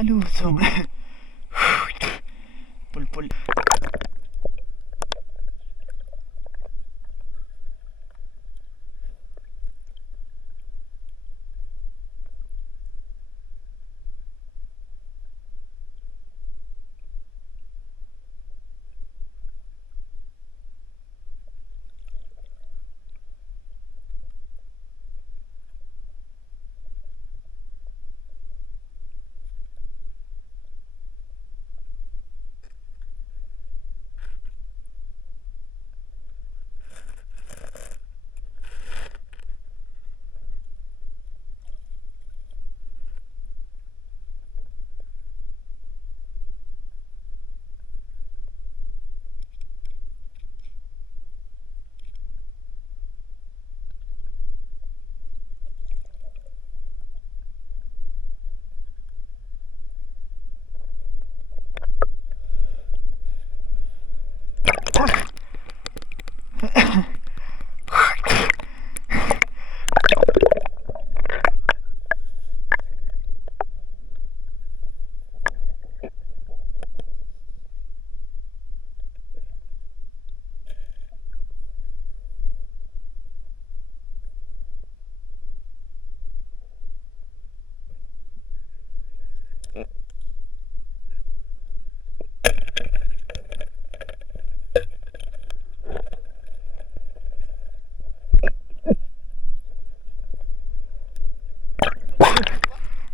Nakalusong. Pulpul.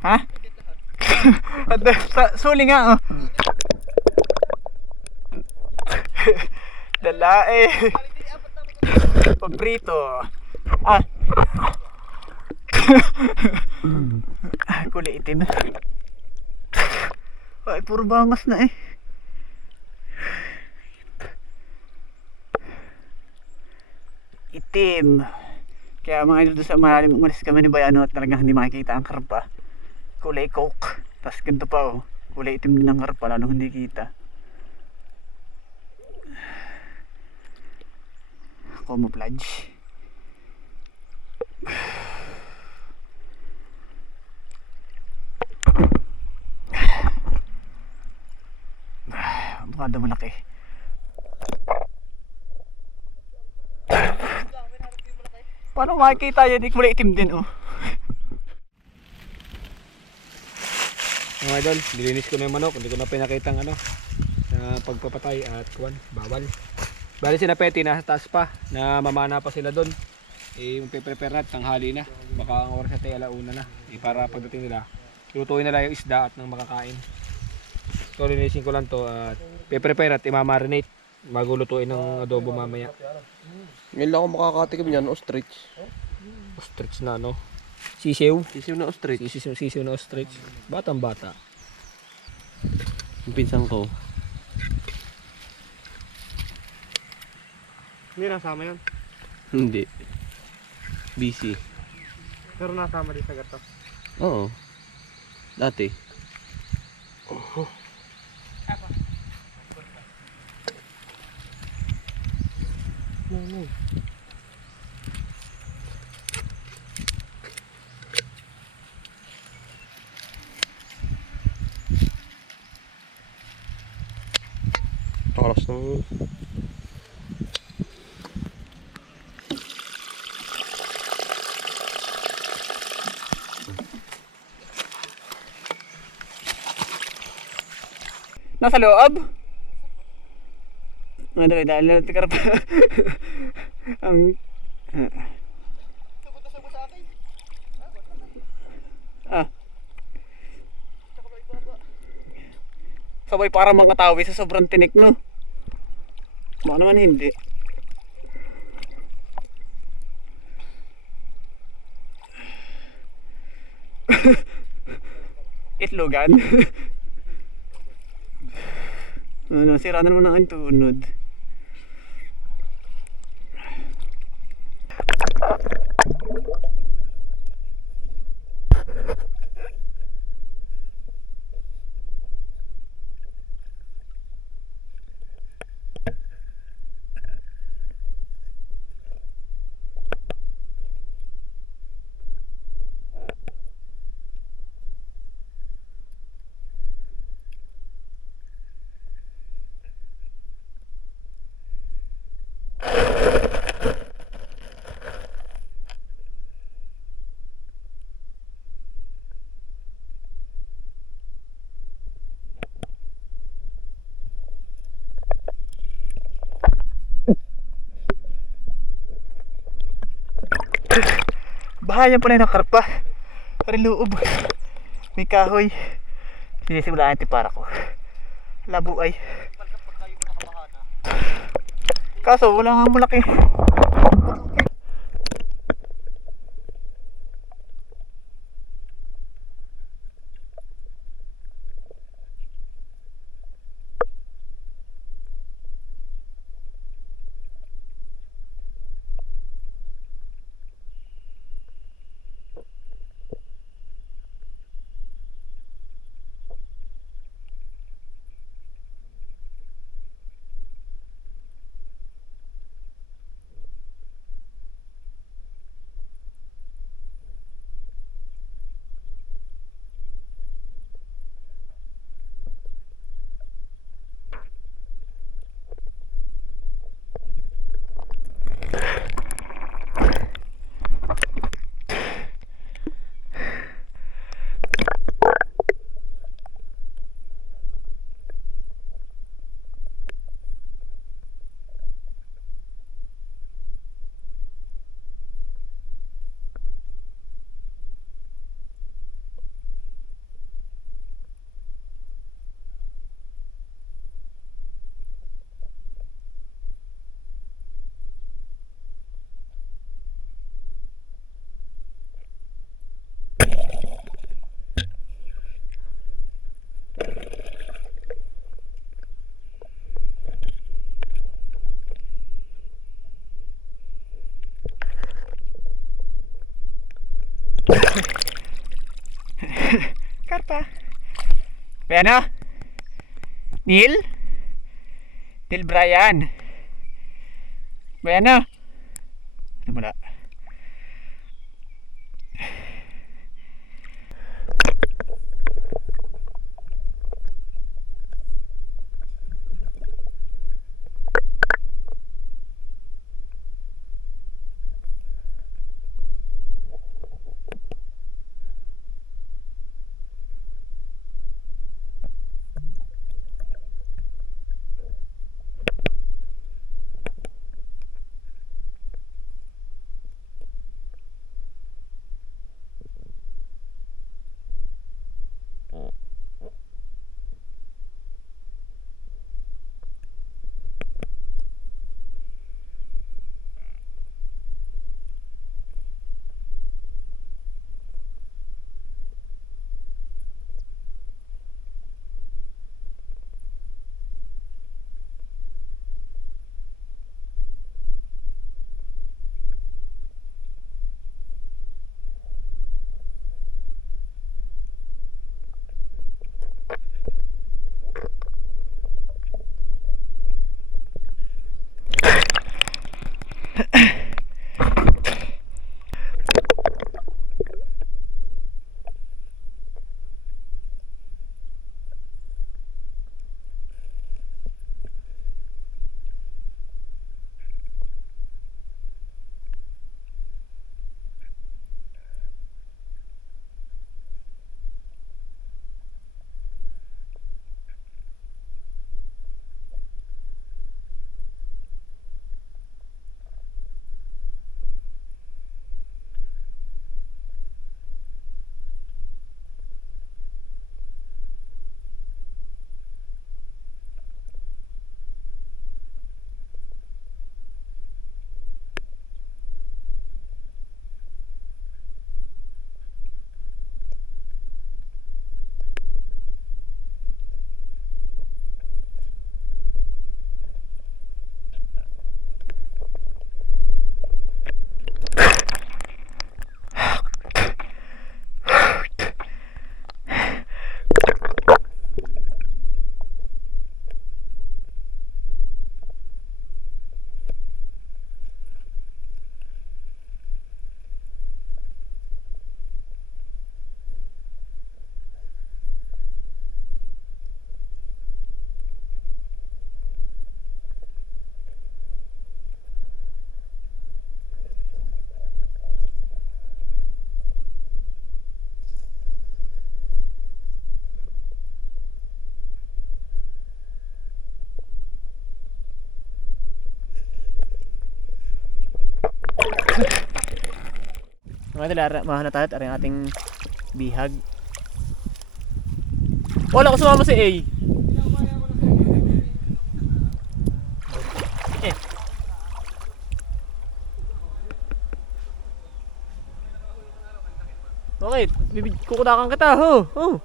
Ha? Suli nga oh. Dalae. Pabrito. Ah. Kulay itim. Ay, puro bangas na eh. Itim. Kaya mga idol doon sa malalim, umalis kami ni Bayano at talagang hindi makikita ang karpa. Kulay coke. Tapos ganito pa oh. Kulay itim din ang karpa lalong hindi kita. Camouflage. Mukha daw malaki. Paano makikita yan? Kulay itim din oh. Mga idol, nilinis ko na yung manok, hindi ko na pinakita ang na pagpapatay at bawal. Bali si Napeti nasa taas pa, na mamana pa sila doon. Magpe-prepare na, tanghali na. Baka ang oras natin alauna na. Para pagdating nila, lutuin nila yung isda at nang makakain. So linisin ko lang to at pe-prepare at imamarinate bago lutuin ng adobo mamaya. Ngayon lang ako makakatikim yan, ostrich. Ostrich na Sisiw. Sisiw na ostrich. Sisiw na ostrich. Batang bata. Yung pinsan ko. Hindi nasama yan. Hindi. Busy. Pero nasama din sa gato. Oo. Dati. Takas ng Nasa loob? Dahil na tikar pa. Ang sabay para mga tawi sa sobrang tinik no. Baka naman hindi. Itlogan. Sira na naman ang tunod. Bahayan pala ng karpa. Pari loob. May kahoy. Sinisimulaan natin para ko. Labo ay. Kaso wala nga mulaki. Karpa. Ano? Neil? Neil Bryan. Ano? Ano wala? Mga idol, mahal na tayo at ang ating bihag. Wala ko sumama si A. Bakit? Kukudakan kita, ho. Oh.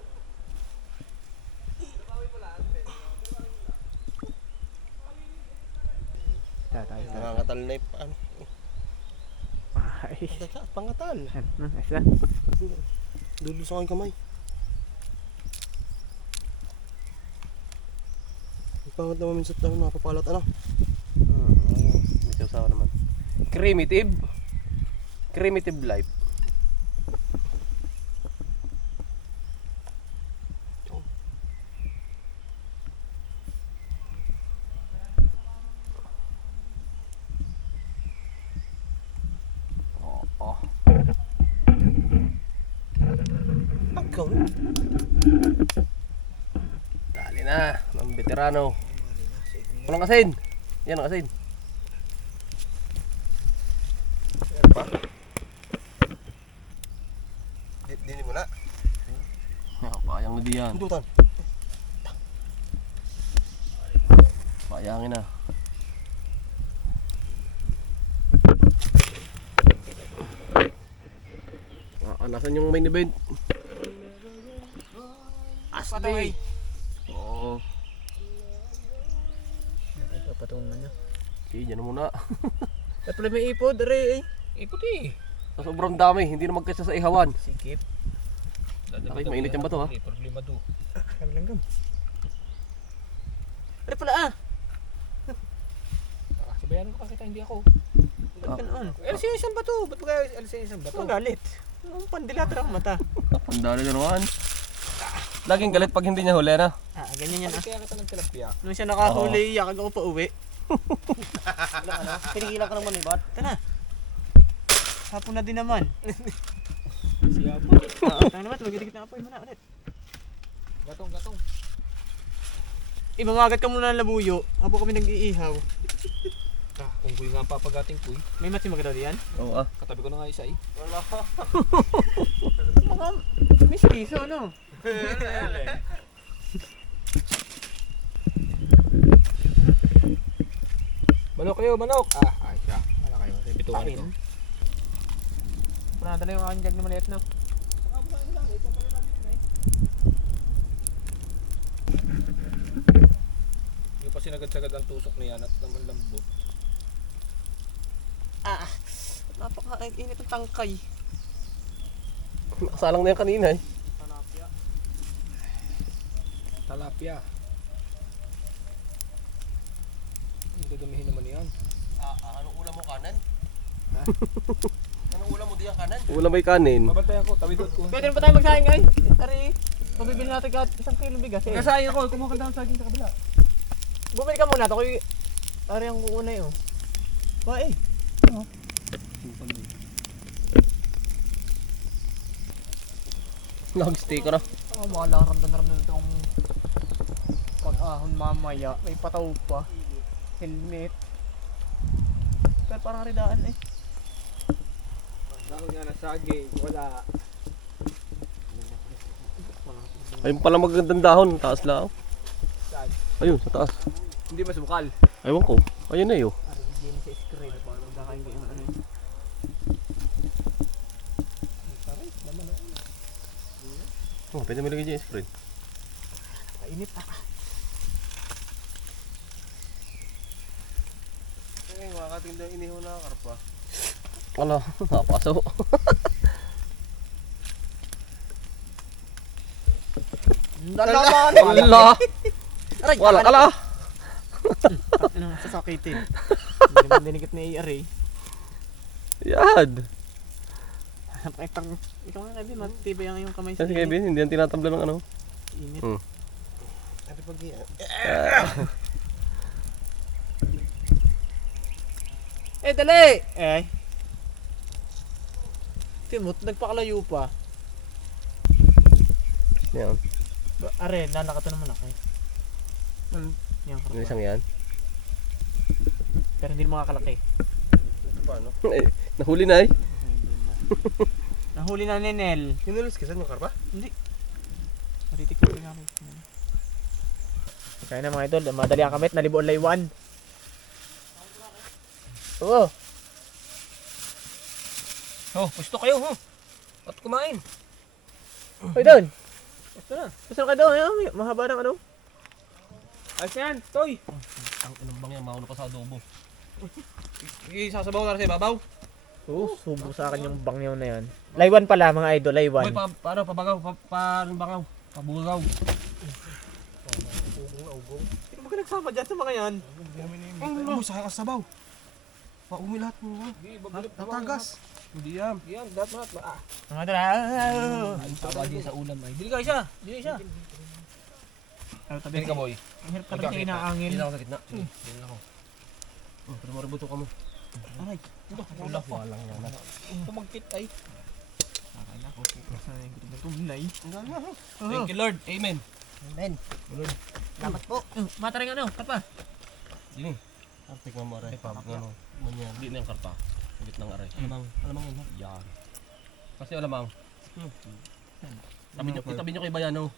Tatay. Nangangatal na yung paano. Ay. Pangatal. Ayos na. Dulo sa aking kamay. Pangat naman minsan tayo napapalat ano. May sasawa naman. Cremative. Cremative life. Dali na, ng veterano. Walang asin. Yan ang asin. Dini mo na. Payang na diyan. Tuntutan. Payangin na. Nasan yung main event? Patay. Oo. Papatungan niya. Okay, dyan na muna. At pala may ipod, are. Ikot eh. Sobrang dami, hindi na magkasya sa ihawan. Sikip. Ay, mainit yung bato ha. Problema to. Kami langgam. Are pala ah. Sabayan ko kasi hindi ako. Ganoon. LCS ba to? Ba't ba kayo LCS ba to? Ang galit. Ang pandilatra ang mata. Ang dali na naman. Laging galit pag hindi niya huli na. Ganyan yan ah. Kaya kita nagtilapia. Nung siya nakahuli, iyak ako pa uwi. Pinigila ka naman eh, ba't? Tana. Hapon na din naman. Siya po. Tayo naman, magigit na apoy mo na ulit. Gatong. Imamagat ka muna ng labuyo, habang kami nag-iihaw. Unggoy nga ang papagating ko eh. May matsi magadaw diyan? Oo ah. Katabi ko na nga isa eh. Mga mistiso, no? Manok kayo, manok! Ay siya. Wala kayo. Kasi bituan ito. Wala na yung aking jag na maliit, no? Yung pa sinagad-sagad ang tusok niya at naman lambot. Napaka-init ang tangkay. Nakasalang na yan kanina eh. Talapia. Hindi dumihin naman yan. Anong ulam mo kanan? Ha? Anong ulam mo diyan kanan? Ulam may kanin. Babantay ako, tawid ko. Pwede na ba tayo magsaing ngayon? Tari, mabibili natin kahit 1 kilo bigas eh. Kasayin ako, kumuha ka daw sa akin sa kabila. Bumili ka muna, ako yung... Tari ang kukunay oh. Ba eh. Nag-stay ka na. Ramdam itong pag-ahon mamaya. May pataw pa. Helmet. Pero parang ridaan eh. Dahon nga na sagi, wala. Ayun pala magandang dahon. Taas lang. Saan? Ayun, sa taas. Hindi masukal. Ayun ko. Ayun na yun. Hindi sa screen. Parang kakain kayo ano yun. Oh, pwede mo lagay dyan yung spray. Kainit ah. Ay, makakating daw inihaw na karpa. Wala, nakapaso. Dalaman! Wala! Wala ka la! Ano, sasakitin. Hindi naman dinigit na AR eh. Yan! Ikaw nga Kevin, matibay ang iyong kamay sa Kasi Kevin, hindi yan tinatambla ng ano. init. Ate pag Dali! Timot, nagpakalayo pa. Yan. Are, lalakato naman ako eh. Yan, Yung karpa. isang yan. Pero hindi naman makakalaki. Paano? Eh, nahuli na eh. Nahuli na ni Nel. Kinulis ka saan yung karpa? Matitikip na ako. Kaya na mga idol, madali ang kamit, nalibo online 1. Oo. Oh, gusto kayo, ho. At kumain. Hoy doon. Gusto na. Gusto ka doon, eh? Mahaba ng ano? Ayos yan, toy. Ang ilang bang yan, mauna pa sa adobo. Isasabaw na rin sa ibabaw. Oo, subo sa akin yung bangyaw na yan. Laywan pala mga idol, laywan. Uy, paano, pabagaw, paano bangaw? Pabulgaw. Sino ba ka nagsama dyan sa mga yan? Ano, sa sabaw. Paumi lahat mo. Tatagas. Hindi yan. Hindi yan, dapat Mga idol, Ay, tawa din sa ulam ay. Dili ka isa. Dili isa. Dili ka, boy. Ang hirap ka rin siya inaangin. Dili ako sa gitna. Dili ako. Pero maributo ka mo. Aray. Wala, walang yan. Tumagkit ay. Akala ko, sa yung gutom na tumlay. Thank you, Lord. Amen. Amen. Lord. Salamat po. Mataring ano, kapa. Dini. Artik mo aray. Ano, manyan. Di na yung karpa. Sa gitnang aray. Alamang. Alamang yun, ha? Yan. Kasi alamang. Tabi nyo kay Bayano.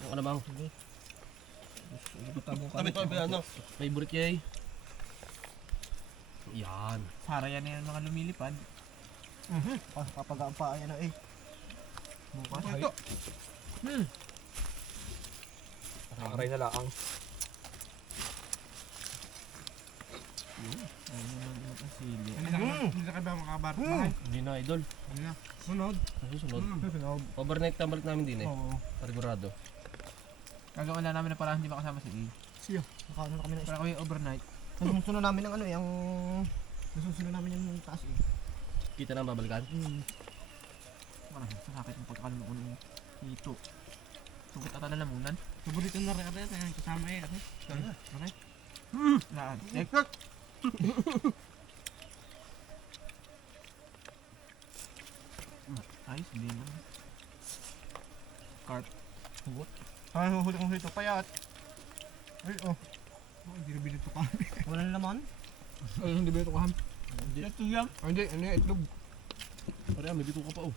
Yung alamang. Tabi nyo kay Bayano. Favorite yay. Yan. Sara yan yung mga lumilipad. Kapag ang pa, ano eh. Bukas. Ito. Aray na laang. Hindi na kayo makabar. Hindi na, idol. Sunod. Susunod. Overnight na balik namin din eh. Oo. Parigurado. Gagawin lang namin na parang hindi makasama si E. Siya. Nakaano na kami ng Para kami overnight. Nasusunod namin ng ano eh, ang... Nasusunod namin yung taas eh. Kita na ang babalikan. Parang sakit ng pagkakalimutan ng ito. Sugit ata na lamunan. Paborito na rin rin, kasama eh. Okay. Laan. Ayos, hindi naman. Carp. Hugot. Parang huhuli kong ito, payat. Ay, oh. Oh, hindi na binito ka. Wala na naman. Ay, hindi ba ito kaham? Ito yan. Hindi, ano yung itlog? Pare, may bito ka pa oh.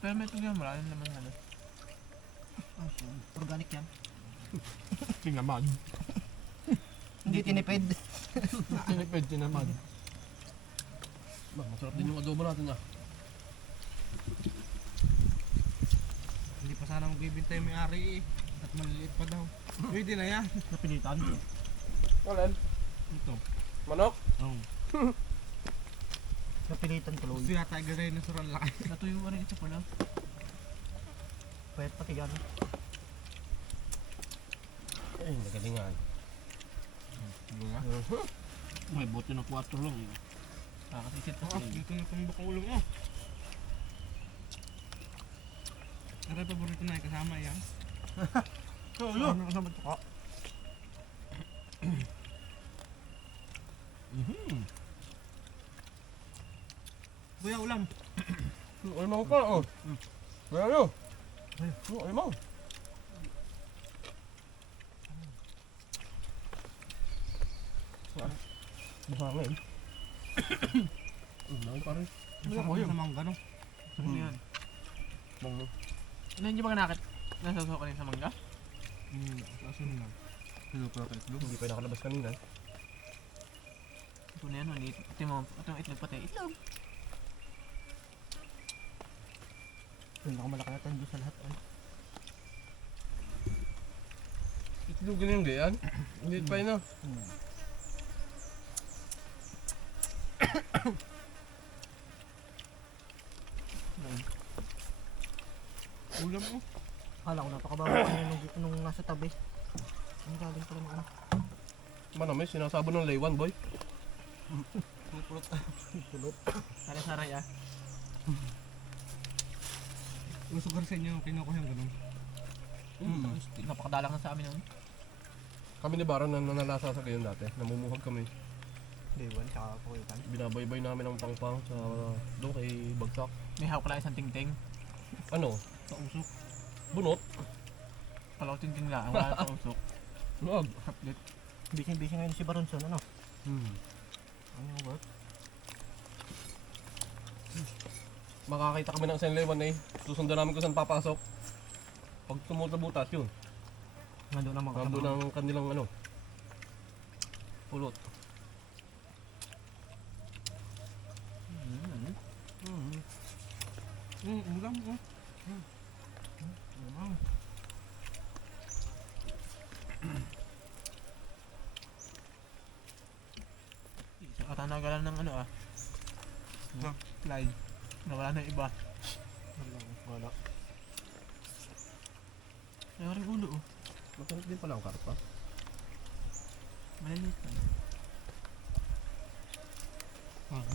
Pero may ito yan. Marami naman ano. Organic yan. Tinamad. Hindi tinipid. Tinipid, tinamad. Masarap din yung adobo natin ah. Hindi pa sana magbibintay yung may-ari eh. At maliliit pa daw. Pwede na yan. Napilitan. Walan. Ito. Manok? Napilitan tuloy. Gusto yata gagawin na surang laki. Natuyo ka rin ito pala. Pwede pati yan. Ay, nagalingan. May bote na 4 lang. Nakasisit pa Ah, dito na tumbok ang ulo mo. Aray, paborito na yung kasama yan. Oo, ano kasama ito ka? Kuya, ulam. Alamang ka oh. Ano? Alamang. Buhangin. Ano pare? Masarap din sa mangga, no? Ano yan? Bang. Ano hindi ba kanakit? Nasasok ka rin sa mangga? Asin lang. Hindi pa nakalabas kanina. Ito na yan, maliit. Ito mo, itong itlog pati. Itlog! Pinakamalaki doon sa lahat. Ay. Itlog ganyan gayan? Hindi pa yun ah. Ulam mo. Akala ko napakabago pa nung nasa tabi. Ang galing pala mga anak. Ano may sinasabo ng laywan boy? Pulot. Saray-saray ah. Gusto ko sa inyo kinukuha yung ganun. Napakadalang na sa amin nun. Kami ni Baron na nanalasa sa gayon dati. Namumuhag kami. Dewan, tsaka kuwitan. Binabaybay namin ang pangpang sa doon kay Bagsak. May hawak lang isang ting-ting. Ano? Sa usok. Bunot? Palaw ting-ting lang. Wala sa usok. Luwag. Haplit. Busy ngayon si Baronson, ano? Ano yung work? makakita kami ng Senlewan eh. Susundan namin kung saan papasok. Pag tumutubutas yun. Nandun naman Nandun ang kanilang ano. Pulot. Ulam mo. Katanagalan ng ano ah. Slide. Nawala na yung iba. Wala. Ayaw rin ulo oh. Matalit din pala ang karpa. Maliliit lang. Ang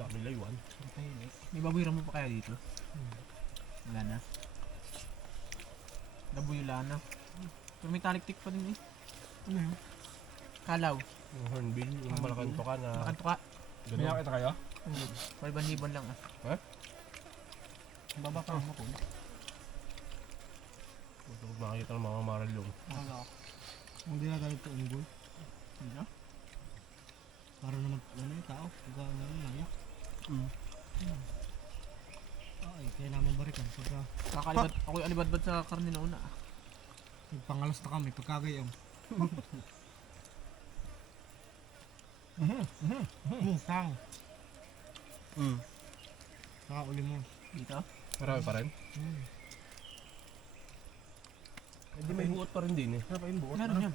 dami laywan. May baboy ramo pa kaya dito? Wala na. Baboy wala na. Pero may taliktik pa din eh. Ano yun? Kalaw. Yung hornbill, yung malaking tuka na Nakanto ka. May gano'n. nakita kayo? Palban-libon lang ah. Ha? Baba ka mo ko. Gusto ko makakita ng mga maralyong. Hindi na tayo ito unggoy. Hindi na? Para naman ano yung tao. Pagka ano yung layak. Ay, kaya naman barikan. Pagka kakalibad, ako yung alibadbad sa karne na una ah. Pangalas na kami, pagkagayong. Tang. Saka uli mo. Dito? Marami pa rin? Hindi may buot pa rin din eh. Meron yung buot. Meron yan.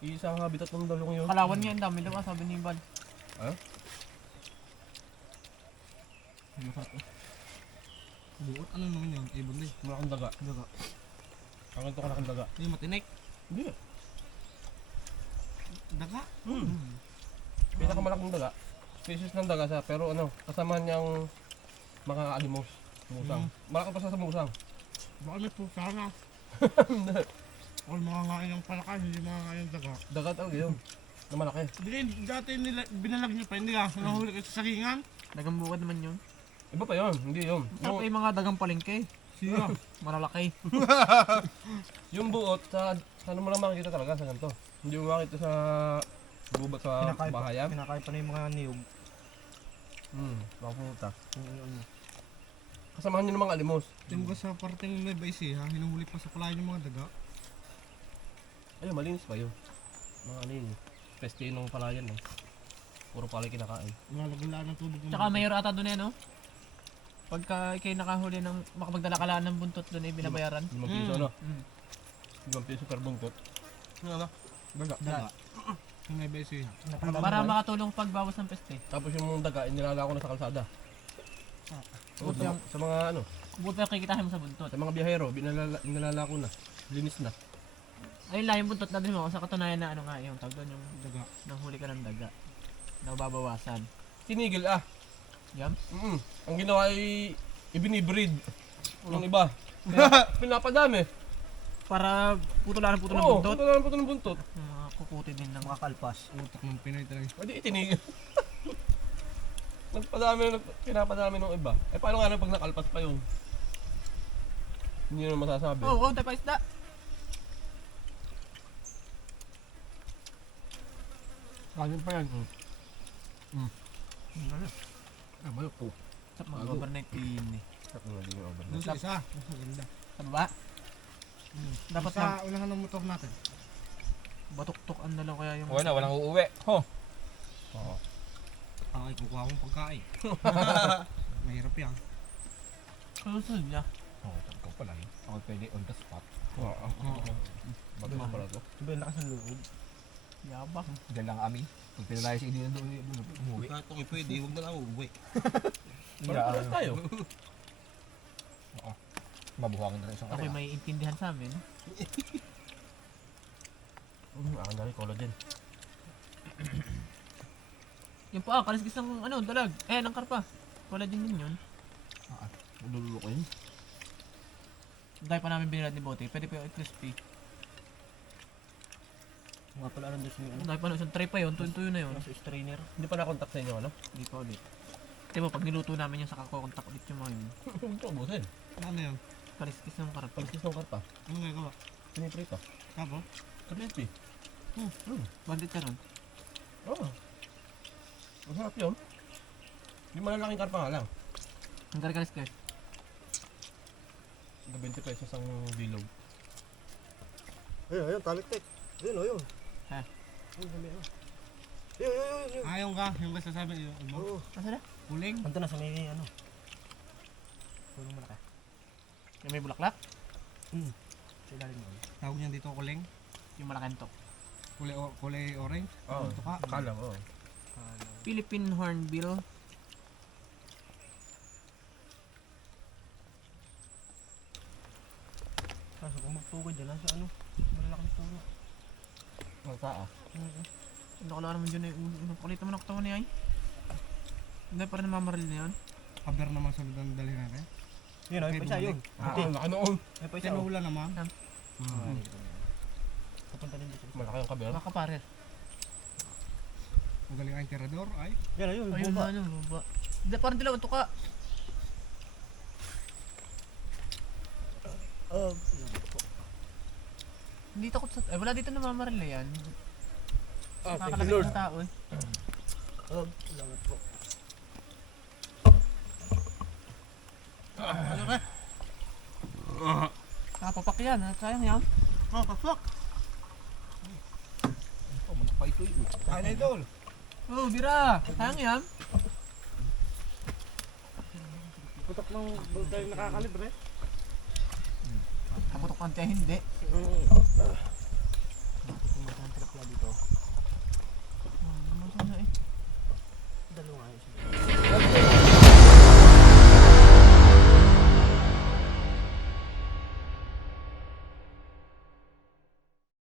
Isang habitat ng dalawang yun. Kalawan nga ang dami daw sabi ni Bal. Ha? Buot? Ano naman yun? Ibon na eh. Malaking daga. Daga. Ang ganito kalaking daga. Hindi matinik. Hindi. Daga? Pinakamalaking daga. Species ng daga siya, pero ano, kasama niyang mga alimos. Musang. Malaki pa siya sa musang. Baka may pusa na. O mga ngayon ng palakay, hindi mga ngayon daga. Daga talaga yun. Na malaki. Hindi, dati nila, binalag nyo pa, hindi ka. Nahuli kayo sa sagingan. Dagang bukad naman yun. Iba pa yun, hindi yun. Sarap yung mga dagang palengke. Siya. Malalaki. Yung buot, sa ano mo lang makikita talaga sa ganito. Hindi mo makita sa gubat sa bahayan. Pinakain pa na yung mga niyog. Makapunta. Kasamahan nyo ng mga alimos. Tingin ko sa parteng may baisi ha, hinuhuli pa sa palayan yung mga daga. Ayun, malinis pa yun. Mga ano yun. Peste ng palayan eh. Puro palay kinakain. Lalagalaan ng tubig. Tsaka mayor ata doon eh, no? Pagka ikay nakahuli ng makapagdala ka lang ng buntot doon ay binabayaran. 5 piso ano? Mm. 5 piso per bungkot. Ano? Daga. Yung may baisi ha. Para makatulong pagbawas ng peste. Tapos yung daga, inilala ko na sa kalsada. Oo, sa mga ano, Buti na kikitahin mo sa buntot. sa mga biyahero, inilala ko na. Linis na. Ayun lang, yung buntot natin mo sa katunayan na ano nga yung tawag doon yung Daga. nahuli ka ng daga. Nababawasan. Tinigil ah. Yum? Ang ginawa ay ibinibreed ng iba. Pinapadami. Para putulan ng Oo, buntot. puto ng buntot. Yung mga kukuti din ng mga kalpas. Utak ng Pinoy talaga. Pwede itinigil. Pinapadami ng iba. Eh paano nga na pag nakalpas pa yun? Hindi nyo masasabi. Oo, oh, tayo pa isda. Kanin pa yan. Ah, balok po. Sa mga overnight din eh. Hindi nyo over. Doon sa isa. Maganda. Sa baba? Dapat lang Sa unahan ng motor natin. batok-tokan na lang kaya yung... Wala, walang uuwi. Ho! Oo. Ay, kukuha akong pagkain. Mahirap yan. Kalusunod niya. Oo, ikaw pala yun. Ako pwede on the spot. Oo. Bago pala to. Sabi, lakas ng loob. Yabang. Diyan lang kami. Pag pinalayo si Edina doon, umuwi. Kahit kung pwede, huwag na lang uuwi. Parang tayo. Mabuhangin na rin isang Ako'y area. may intindihan sa amin. Akin na rin collagen. Yung pa, kaliskis ng ano, dalag. Ng karpa. Wala din yun. Lululo ko yun. Dahil pa namin binilad ni Bote, pwede pa yung crispy. Nga pala nandun sa ano. Dahil pa isang tray pa yun, tuyo na yun. Nasa strainer. Hindi pa na-contact sa inyo ano? Hindi pa ulit. Di ba pag niluto namin yung saka kukontak ulit yung mga yun. Ito, busin. Ano yan? Kaliskis ng karap. Pagkis ng karpa. Ano gagawa? Piniprito. Tapos? Kabipi. Bandit ka ron. Oo. Masarap yun. Yung malalaking karpa nga lang. Ang kaliskis. 20 pesos ang bilog. Ayun, taliktik. Ayun, ayun. Ha? Ayun, dami na. Ayun. Yung kasasabi yung ano? Oo. Asa na? Kuling? Ando na sa may ano. Tulong malaki. Yung may bulaklak? Sa ilalim mo. Tawag niyan dito kuling? Yung malakantok. Kulay orange? Oo. Tuka? Kala ko. Philippine Hornbill. Kaso kung magpugod dyan, nasa ano? Malalaking puno. Ang saa. Ano ka lang naman dyan eh. Pakita mo na katawan niya ay. Hindi pa rin namamaril na yun. Kaber naman sa ng dali natin. Yun, ay May pa isa yun. Laki noon. Ay pa isa. oh. Tinula naman. Papunta din dito. Malaki ang kabel. Mga kaparer. Magaling ang tirador ay. Yan, ayun. Ayun Buba. na ano, baba. Hindi, parang dilaw, ito ka. Hindi takot sa... wala dito namamaril na yan. Nakakalakit ng tao eh. Salamat po. Nakapapak yan, ha? Sayang yan. Oh, papak. Oh, malaki ito eh. Ay na idol! Oh, bira! Sayang yan. Putok ng tayo nakakalibre. Kaputok kante, hindi. Oo.